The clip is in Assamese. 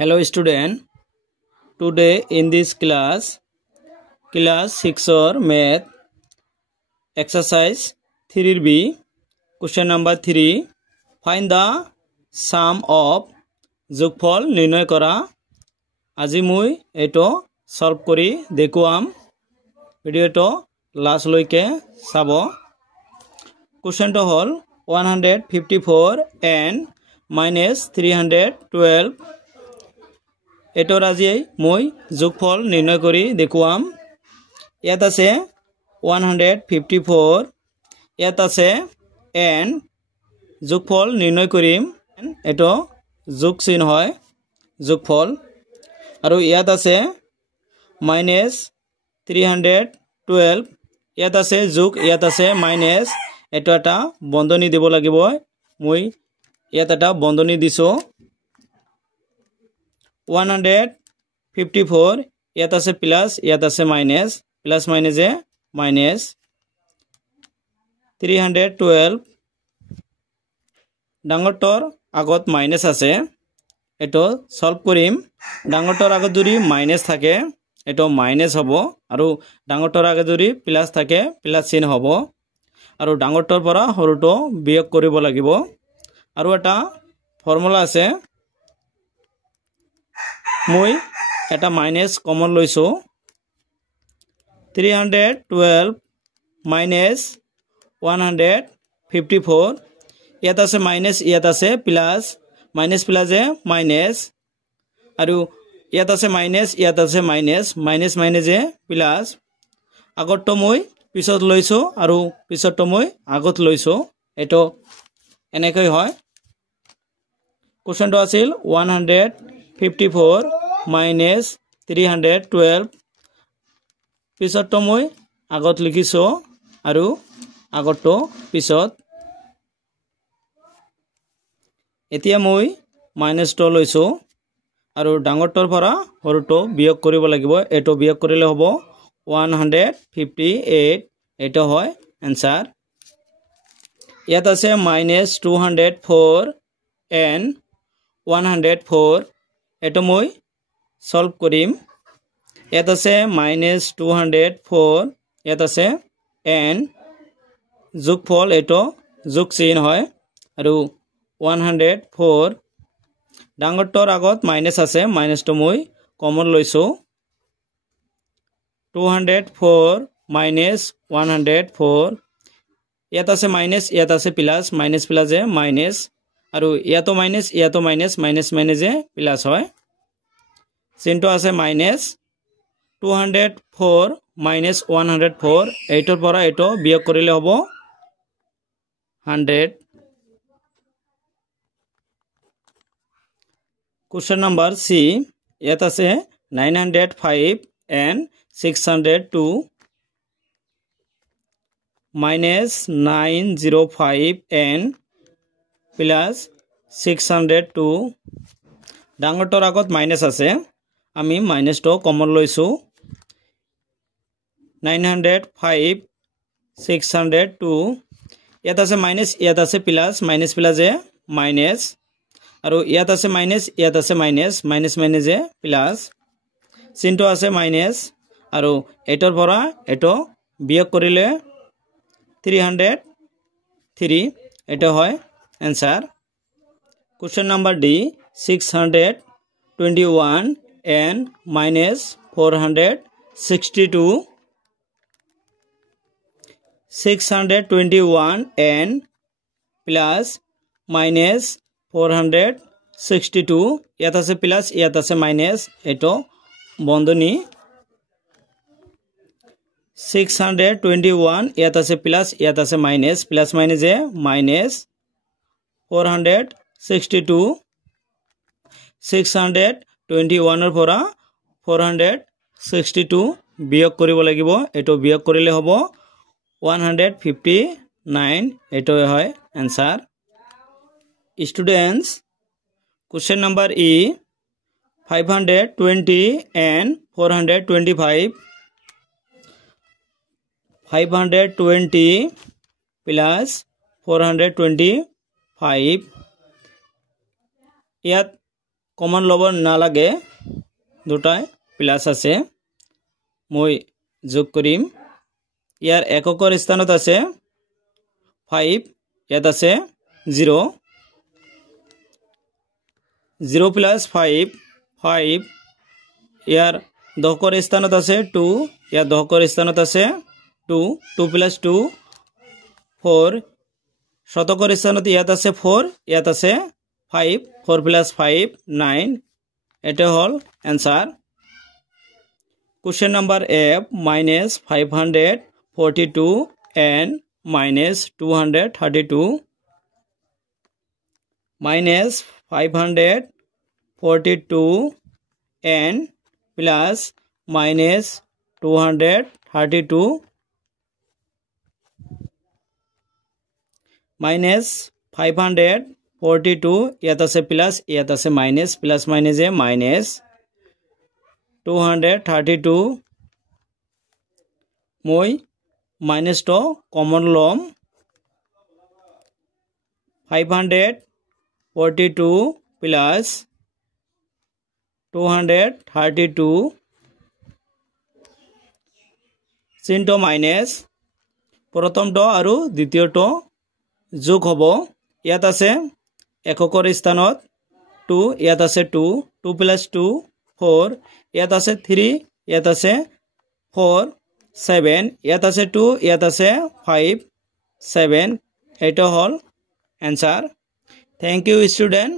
Hello student, today in this class 6 or math exercise 3b question number 3 find the sum of যোগফল নির্ণয় করা আজি মই এটো সলভ কৰি দেখুৱাম ভিডিওটো লাষ্ট লৈকে চাব কোৱেশ্চনটো হল 154 and minus 312 এটোৰ আজি মই যোগফল নিৰ্ণয় কৰি দেখুৱাম ইয়াত আছে 154 ইয়াত আছে n যোগফল নিৰ্ণয় কৰিম এটো যোগ চিহ্ন হয় যোগফল আৰু ইয়াত আছে minus 312 ইয়াত আছে যোগ ইয়াত আছে minus এটো এটা বন্ধনী দিব লাগিব মই ইয়াত এটা বন্ধনী দিছো 154 ইয়াত আছে প্লাস ইয়াত আছে মাইনাস প্লাস মাইনাসে মাইনাস 312 ডাঙৰটোৰ আগত মাইনাস আছে এটো সলভ কৰিম ডাঙৰটোৰ আগত যদি মাইনাস থাকে এটো মাইনাস হ'ব আৰু ডাঙৰটোৰ আগত যদি প্লাস থাকে প্লাস চিহ্ন হ'ব আৰু ডাঙৰটোৰ পৰা সৰুটো বিয়োগ কৰিব লাগিব আৰু এটা ফৰ্মুলা আছে মই এটা মাইনাস কমন লৈছো 312 minus 154 ইয়াত আছে মাইনাস ইয়াত আছে প্লাস মাইনাস প্লাসে মাইনাস আৰু ইয়াত আছে মাইনাস ইয়াত আছে মাইনাস মাইনাস মাইনাসে প্লাস আগতটো মই পিছত লৈছো আৰু পিছতটো মই আগত লৈছো এটো এনেকৈ হয় কোৱেশ্চনটো আছিল 154 minus 312 পিছতটো মই আগত লিখিছো আৰু আগতটো পিছত এতিয়া মই মাইনাসটো লৈছো আৰু ডাঙৰটোৰ পৰা সৰুটো বিয়োগ কৰিব লাগিব এটো বিয়োগ কৰিলে হ'ব 158 এটো হয় आंसर ইয়াত আছে -204 and 104 এটো মই সলভ কৰিম ইয়াত আছে -204 ইয়াত আছে n যোগফল এটো যোগ চিহ্ন হয় আৰু 104 ডাঙৰটোৰ আগত মাইনাস আছে মাইনাসটো মই কমন লৈছো 204 minus 104 ইয়াত আছে মাইনাস ইয়াত আছে প্লাস মাইনাস প্লাসে মাইনাস আৰু ইয়াতো মাইনাস মাইনাস মাইনাসে প্লাস হয় চিহ্নটো আছে মাইনাস 204 minus 104 এইটোৰ পৰা এটো বিয়োগ কৰিলে হ'ব 100 question number C ইয়াত আছে 905 and 602 minus 905 and plus 602 ডাঙৰটোৰ আগত মাইনাস আছে আমি মাইনাসটো কমন লৈছো 905 602 ইয়াত আছে মাইনাস ইয়াত আছে প্লাস মাইনাস প্লাসে মাইনাস আৰু ইয়াত আছে মাইনাস ইয়াত আছে মাইনাস মাইনাস মাইনাসে প্লাস চিহ্নটো আছে মাইনাস আৰু এটোৰ পৰা এটো বিয়োগ কৰিলে 303 এটা হয় answer question number D 621 and minus 462 621 and plus minus 462 ইয়াত আছে প্লাস ইয়াত আছে মাইনাস এটো বন্ধনী 621 ইয়াত আছে প্লাস ইয়াত আছে মাইনাস প্লাস মাইনাসে মাইনাস 462 621 ৰ পৰা 462 বিয়োগ কৰিব লাগিব এটো বিয়োগ কৰিলে হ'ব 159 এটো হয় answer students question number E 520 and 425 520 plus 425 ইয়াত কমন ল'ব নালাগে দুটাই প্লাস আছে মই যোগ কৰিম ইয়াৰ এককৰ স্থানত আছে 5 ইয়াত আছে 0 0 plus 5 5 ইয়াৰ দহকৰ স্থানত আছে 2 ইয়াৰ দহকৰ স্থানত আছে 2 2 plus 2 4 শতকৰ স্থানত ইয়াত আছে 4 ইয়াত আছে 5 4 plus 5 9 এটা হল answer question number A -542 and -232 -542 and plus -232 -542 ইয়াত আছে প্লাস ইয়াত আছে মাইনাস প্লাস মাইনাসে মাইনাস 232 মই মাইনাস তো কমন লম 542 plus 232 চিনটো মাইনাস প্ৰথমটো আৰু দ্বিতীয়টো যোগ হ'ব ইয়াত আছে এককৰ স্থানত 2 ইয়াত আছে 2 2 plus 2 4 ইয়াত আছে 3 ইয়াত আছে 4 7 ইয়াত আছে 2 ইয়াত আছে 5 7 এটা হল आंसर थैंक यू स्टूडेंट